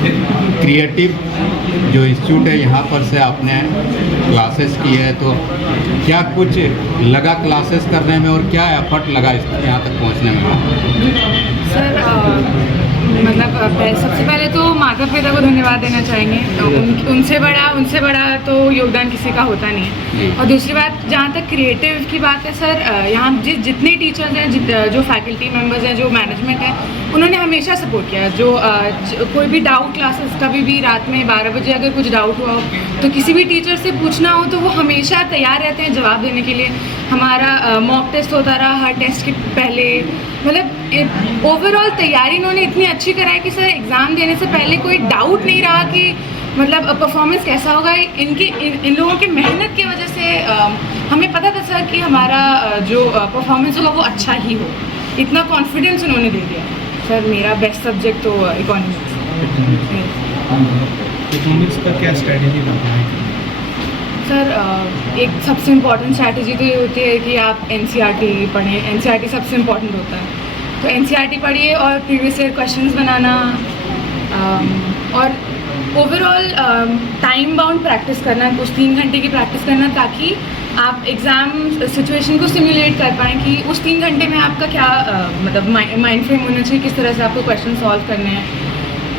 Creative जो institute है यहाँ पर से आपने क्लासेस की है, तो क्या कुछ लगा क्लासेस करने में और क्या एफर्ट लगा यहाँ तक पहुँचने में? सर मतलब सबसे पहले तो माता पिता को धन्यवाद देना चाहेंगे। उनसे बड़ा तो योगदान किसी का होता नहीं है। और दूसरी बात, जहाँ तक क्रिएटिव की बात है सर, यहाँ जितने टीचर्स हैं, जो फैकल्टी मेंबर्स हैं, जो मैनेजमेंट है, उन्होंने हमेशा सपोर्ट किया। कोई भी डाउट क्लासेस, कभी भी रात में 12 बजे अगर कुछ डाउट हुआ हो तो किसी भी टीचर से पूछना हो तो वो हमेशा तैयार रहते हैं जवाब देने के लिए। हमारा मॉक टेस्ट होता रहा हर टेस्ट के पहले, मतलब ओवरऑल तैयारी इन्होंने इतनी अच्छी कराई कि सर एग्ज़ाम देने से पहले कोई डाउट नहीं रहा कि मतलब परफॉर्मेंस कैसा होगा। इन लोगों की मेहनत की वजह से हमें पता था सर कि हमारा जो परफॉर्मेंस होगा वो अच्छा ही हो। इतना कॉन्फिडेंस उन्होंने दे दिया। सर मेरा बेस्ट सब्जेक्ट तो इकोनॉमिक्स। इकोनॉमिक्स का क्या स्ट्रेटेजी रहता है? सर एक सबसे इम्पॉर्टेंट स्ट्रैटेजी तो ये होती है कि आप NCERT पढ़ें। NCERT सबसे इम्पॉर्टेंट होता है, तो NCERT पढ़िए और प्रीवियस ईयर क्वेश्चंस बनाना और ओवरऑल टाइम बाउंड प्रैक्टिस करना, कुछ 3 घंटे की प्रैक्टिस करना, ताकि आप एग्ज़ाम सिचुएशन को सिमुलेट कर पाएँ कि उस 3 घंटे में आपका क्या मतलब माइंड फ्रेम होना चाहिए, किस तरह से आपको क्वेश्चन सॉल्व करने हैं।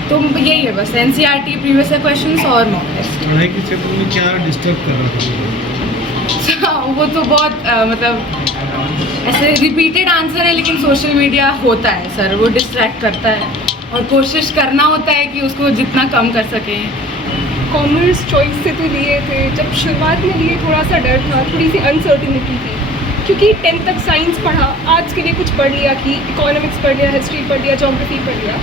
तो यही है बस, NCERT, प्रीवियस ईयर क्वेश्चंस और मॉक टेस्ट। पढ़ाई के क्षेत्र में क्या डिस्टर्ब कर रहा था? वो तो बहुत मतलब ऐसे रिपीटेड आंसर है, लेकिन सोशल मीडिया होता है सर, वो डिस्ट्रैक्ट करता है और कोशिश करना होता है कि उसको जितना कम कर सकें। कॉमर्स चॉइस से तो लिए थे, जब शुरुआत में लिए थोड़ा सा डर था, थोड़ी सी अनसर्टिनिटी थी, क्योंकि 10th तक साइंस पढ़ा, आर्ट्स के लिए कुछ पढ़ लिया कि इकोनॉमिक्स पढ़ लिया, हिस्ट्री पढ़ लिया, ज्योग्राफी पढ़ लिया,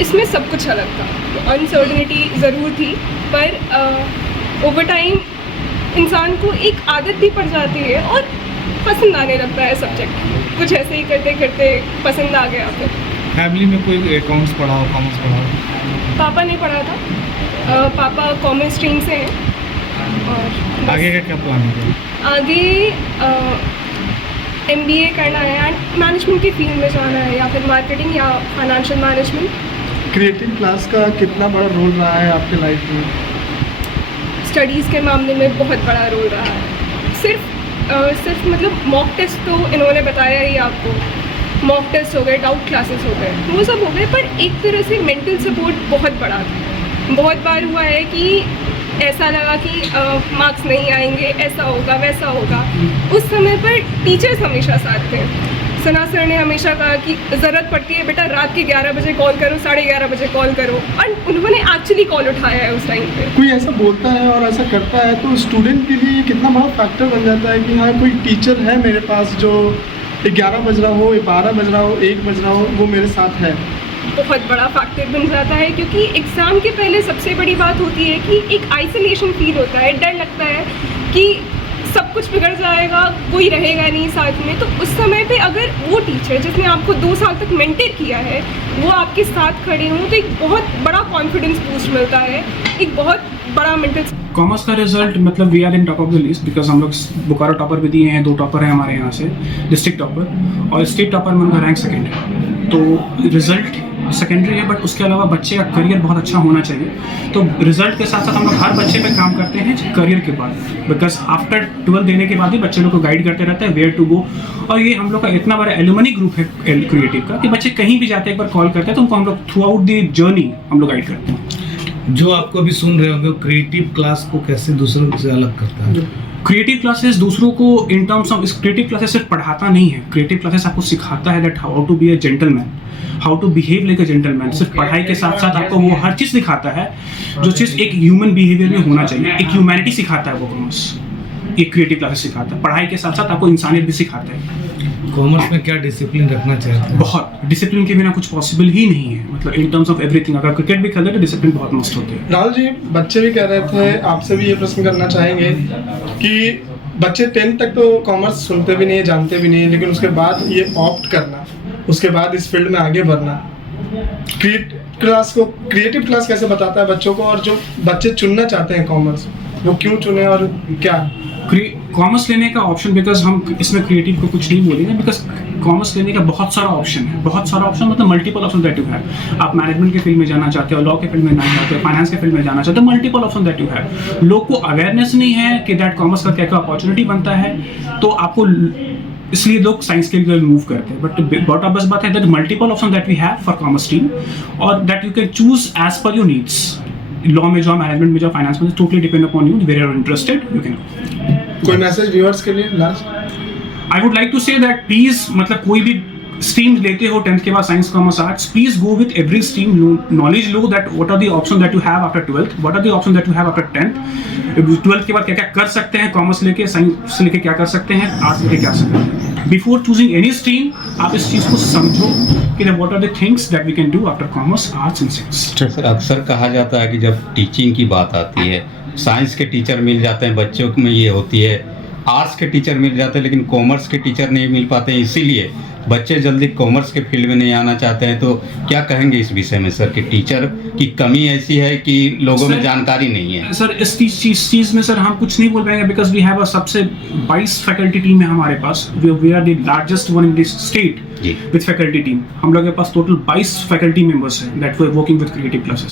इसमें सब कुछ अलग था। तो अनसर्टिनिटी ज़रूर थी, पर ओवर टाइम इंसान को एक आदत भी पड़ जाती है और पसंद आने लगता है सब्जेक्ट। कुछ ऐसे ही करते करते पसंद आ गया। फिर फैमिली में कोई अकाउंट्स पढ़ा हो, कॉमर्स पढ़ा हो? पापा ने पढ़ा था, पापा कॉमर्स स्ट्रीम से हैं। और आगे का क्या प्लान है? आगे MBA करना है एंड मैनेजमेंट की फील्ड में जाना है, या फिर मार्केटिंग या फाइनेंशियल मैनेजमेंट। क्रिएटिव क्लास का कितना बड़ा रोल रहा है आपके लाइफ में? स्टडीज़ के मामले में बहुत बड़ा रोल रहा है। सिर्फ मतलब मॉक टेस्ट तो इन्होंने बताया ही आपको, मॉक टेस्ट हो गए, डाउट क्लासेस हो गए, वो सब हो गए, पर एक तरह से मेंटल सपोर्ट बहुत बड़ा था। बहुत बार हुआ है कि ऐसा लगा कि मार्क्स नहीं आएंगे, ऐसा होगा वैसा होगा। उस समय पर टीचर्स हमेशा साथ थे। सना सर ने हमेशा कहा कि ज़रूरत पड़ती है बेटा रात के 11 बजे कॉल करो, 11:30 बजे कॉल करो, और उन्होंने एक्चुअली कॉल उठाया है उस टाइम पे। कोई ऐसा बोलता है और ऐसा करता है तो स्टूडेंट के लिए कितना बड़ा फैक्टर बन जाता है कि हाँ कोई टीचर है मेरे पास जो 11 बज रहा हो, 12 बज रहा हो, 1 बज रहा हो, वो मेरे साथ है। बहुत बड़ा फैक्टर बन जाता है, क्योंकि एग्ज़ाम के पहले सबसे बड़ी बात होती है कि एक आइसोलेशन फील होता है, डर लगता है कि सब कुछ बिगड़ जाएगा, कोई रहेगा नहीं साथ में। तो उस समय पे अगर वो टीचर जिसने आपको 2 साल तक मेंटर किया है वो आपके साथ खड़े हों तो एक बहुत बड़ा कॉन्फिडेंस बूस्ट मिलता है, एक बहुत बड़ा मेंटल। कॉमर्स का रिजल्ट मतलब we are in top of the list, because हम लोग बोकारो टॉपर भी दिए हैं, 2 टॉपर हैं हमारे यहाँ से, डिस्ट्रिक्ट टॉपर और स्टेट टॉपर में उनका रैंक 2nd है। तो रिजल्ट सेकेंडरी है, बट उसके अलावा बच्चे का करियर बहुत अच्छा होना चाहिए। तो रिजल्ट के साथ साथ हम लोग हर बच्चे पे काम करते हैं करियर के बाद, बिकॉज आफ्टर 12 देने के बाद ही बच्चे लोग को गाइड करते रहते हैं वेयर टू गो। और ये हम लोग का इतना बड़ा एलुमनी ग्रुप है क्रिएटिव का कि बच्चे कहीं भी जाते हैं, एक बार कॉल करते हैं तो उनको हम लोग थ्रू आउट द जर्नी हम लोग गाइड करते हैं। जो आपको अभी सुन रहे होंगे, क्रिएटिव क्लास को कैसे दूसरों से अलग करता है? क्रिएटिव क्लासेस दूसरों को in terms of, creative classes सिर्फ पढ़ाता नहीं है, क्रिएटिव क्लासेस आपको सिखाता है that how to be a gentleman, how to behave like a gentleman. सिर्फ पढ़ाई के साथ साथ आपको वो हर चीज़ दिखाता है जो चीज़ एक ह्यूमन बिहेवियर में होना चाहिए, एक ह्यूमैनिटी सिखाता है वो कॉमर्स। एक क्रिएटिव क्लासेस सिखाता है, पढ़ाई के साथ साथ आपको इंसानियत भी सिखाता है। कॉमर्स में क्या डिसिप्लिन रखना चाहते हैं? बहुत डिसिप्लिन के बिना कुछ पॉसिबल ही नहीं है, मतलब इन टर्म्स ऑफ एवरीथिंग। अगर क्रिकेट भी खेलते हैं तो डिसिप्लिन बहुत मस्त होती है। राहुल जी, बच्चे भी कह रहे थे, आपसे भी ये प्रश्न करना चाहेंगे कि बच्चे 10th तक तो कॉमर्स सुनते भी नहीं है, जानते भी नहीं है, लेकिन उसके बाद ये ऑप्ट करना, उसके बाद इस फील्ड में आगे बढ़ना, क्रिएटिव क्लास कैसे बताता है बच्चों को, और जो बच्चे चुनना चाहते हैं कॉमर्स वो क्यों चुने और क्या? कॉमर्स लेने का ऑप्शन, बिकॉज हम इसमें क्रिएटिव को कुछ नहीं बोलेंगे, बिकॉज कॉमर्स लेने का बहुत सारा ऑप्शन है, बहुत सारा ऑप्शन मतलब multiple option that you have. आप मैनेजमेंट के फील्ड में जाना चाहते हो, लॉ के फील्ड में जाना चाहते हो, फाइनेंस के फील्ड में जाना चाहते हो, multiple option that you have. लोग को अवेयरनेस नहीं है कि दैट कॉमर्स का क्या क्या अपॉर्चुनिटी बनता है, तो आपको इसलिए लोग साइंस के लिए मूव करते हैं। बट बट बस बात है that multiple option that we have for commerce stream, और that you can choose as per your needs. Law में जाओ, मैनेजमेंट में जाओ, फाइनेंस में, totally depend upon you, where you are interested you can. कोई मैसेज व्यूअर्स के लिए last? I would like to say that please, मतलब कोई भी स्ट्रीम लेते हो 10th के बाद, science commerce arts, please go with every stream, knowledge लो that what are the option that you have after 12th, what are the option that you have after 10th, 12th के बाद क्या क्या कर सकते हैं, कॉमर्स लेके, साइंस लेके क्या कर सकते हैं, आर्ट्स लेके क्या सकते हैं। बिफोर चूजिंग एनी स्ट्रीम आप इस चीज को समझो कि what are the things that we can do after commerce, arts and science. अक्सर कहा जाता है कि जब टीचिंग की बात आती है, साइंस के टीचर मिल जाते हैं, बच्चों में ये होती है, आर्ट्स के टीचर मिल जाते हैं लेकिन कॉमर्स के टीचर नहीं मिल पाते हैं, इसीलिए बच्चे जल्दी कॉमर्स के फील्ड में नहीं आना चाहते हैं। तो क्या कहेंगे इस विषय में सर कि टीचर की कमी ऐसी है कि लोगों में जानकारी नहीं है? सर इस चीज़ में सर हम कुछ नहीं बोल पाएंगे, बिकॉज वी हैव अ सबसे 22 फैकल्टी टीम है हमारे पास। We are the largest one in this state with faculty team. हम लोग के पास टोटल 22 फैकल्टी मेंबर्स हैं that we are working with Creative classes.